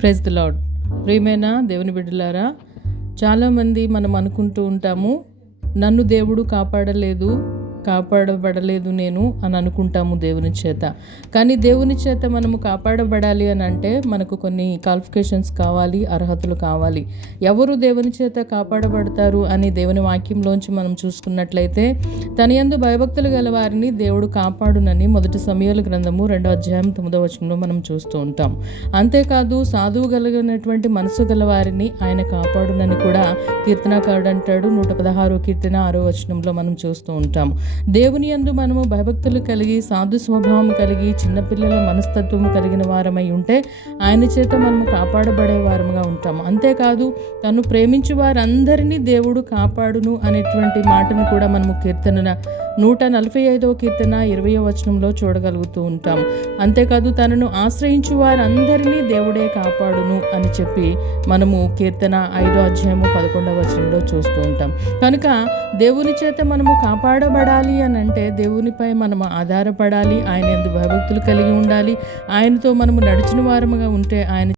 Praise the lord. ప్రియమైన దేవుని బిడ్డలారా, చాలామంది మనం అనుకుంటూ ఉంటాము, నన్ను దేవుడు కాపాడబడలేదు నేను అని అనుకుంటాము దేవుని చేత. కానీ దేవుని చేత మనము కాపాడబడాలి అని అంటే మనకు కొన్ని క్వాలిఫికేషన్స్ కావాలి, అర్హతలు కావాలి. ఎవరు దేవుని చేత కాపాడబడతారు అని దేవుని వాక్యంలోంచి మనం చూసుకున్నట్లయితే, తన యందు భయభక్తులు గల వారిని దేవుడు కాపాడునని 1 సమూయేలు గ్రంథము 2వ అధ్యాయం 9వ వచనంలో మనం చూస్తూ ఉంటాం. అంతేకాదు సాధువు కలిగినటువంటి మనసు గల వారిని ఆయన కాపాడునని కూడా కీర్తనకారుడు అంటాడు. 116వ కీర్తన 6వ వచనంలో మనం చూస్తూ ఉంటాం. దేవుని యందు మనము భయభక్తులు కలిగి, సాధు స్వభావం కలిగి, చిన్నపిల్లల మనస్తత్వం కలిగిన వారమై ఉంటే ఆయన చేత మనము కాపాడబడే వారముగా ఉంటాము. అంతేకాదు తను ప్రేమించు వారందరినీ దేవుడు కాపాడును అనేటువంటి మాటను కూడా మనము కీర్తన 145వ కీర్తన 20వ వచనంలో చూడగలుగుతూ ఉంటాం. అంతేకాదు తనను ఆశ్రయించు వారందరినీ దేవుడే కాపాడును అని చెప్పి మనము కీర్తన 5వ అధ్యాయము 11వ వచనంలో చూస్తూ ఉంటాం. కనుక దేవుని చేత మనము కాపాడబడాలి అని అంటే దేవునిపై మనము ఆధారపడాలి, ఆయన యందు భయభక్తులు కలిగి ఉండాలి. ఆయనతో మనము నడిచిన వారముగా ఉంటే ఆయన